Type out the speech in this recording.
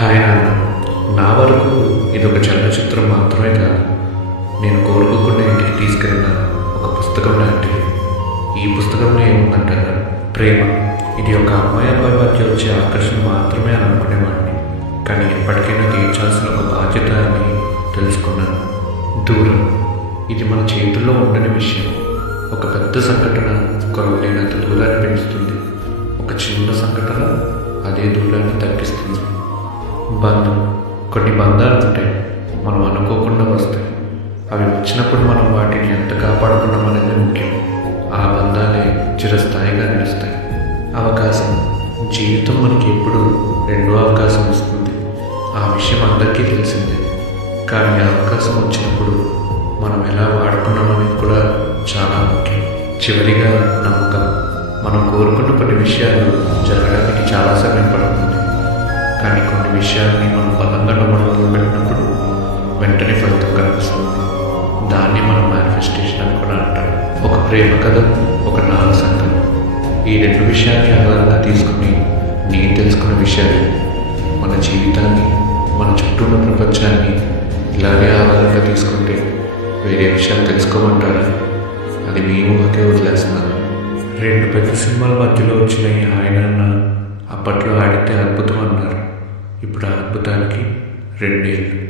Hi నాన్న. నా వరకు ఇది ఒక చలనచిత్రం మాత్రమే కాదు, నేను కోరుకోకుండా ఇంటికి తీసుకెళ్ళిన ఒక పుస్తకం లాంటిది. ఈ పుస్తకంలో ఏముందంటారా? ప్రేమ. ఇది ఒక అబ్బాయి మధ్య వచ్చే ఆకర్షణ మాత్రమే అని అనుకునేవాడిని, కానీ ఎప్పటికైనా తీర్చాల్సిన ఒక బాధ్యత అని తెలుసుకున్నాను. దూరం. ఇది మన చేతుల్లో ఉండని విషయం. ఒక పెద్ద సంఘటన కొలవలేనంత దూరాన్ని పెంచుతుంది. ఒక చిన్న సంఘటన అదే దూరాన్ని తగ్గిస్తుంది. బంధం. కొన్ని బంధాలు ఉంటాయి, మనం అనుకోకుండా వస్తాయి. అవి వచ్చినప్పుడు మనం వాటిని ఎంత కాపాడుకున్నాం అనేది ముఖ్యం. ఆ బంధాలే చిరస్థాయిగా నిలుస్తాయి. అవకాశం. జీవితం మనకి ఎప్పుడు రెండో అవకాశం వస్తుంది. ఆ విషయం అందరికీ తెలిసిందే. కానీ ఆ అవకాశం వచ్చినప్పుడు మనం ఎలా వాడుకున్నామనేది కూడా చాలా ముఖ్యం. చివరిగా నమ్మకం. మనం కోరుకున్న కొన్ని విషయాలు జరగడానికి చాలా సమయం పడుతుంది, కానీ కొన్ని విషయాల్ని మనం బలంగా నమ్మడంలో పెట్టినప్పుడు వెంటనే ఫలితం కనిపిస్తుంది. దాన్ని మనం మేనిఫెస్టేషన్ అని కూడా అంటారు. ఒక ప్రేమ కథ, ఒక నాన్న సంకల్పం. ఈ రెండు విషయాన్ని ఆధారంగా తీసుకుని నేను తెలుసుకున్న విషయాలు మన జీవితాన్ని, మన చుట్టూ ఉన్న ప్రపంచాన్ని ఇలాగే ఆధారంగా తీసుకుంటే వేరే విషయాలు తెలుసుకోమంటారా? అది మీ ఊహకే వదిలేస్తున్నాను. రెండు పెద్ద సినిమాల మధ్యలో వచ్చిన ఈ ఆయన అప్పట్లో ఆడితే అద్భుతం అన్నారు. ఇప్పుడు ఆ అద్భుతానికి 2 ఏళ్ళు.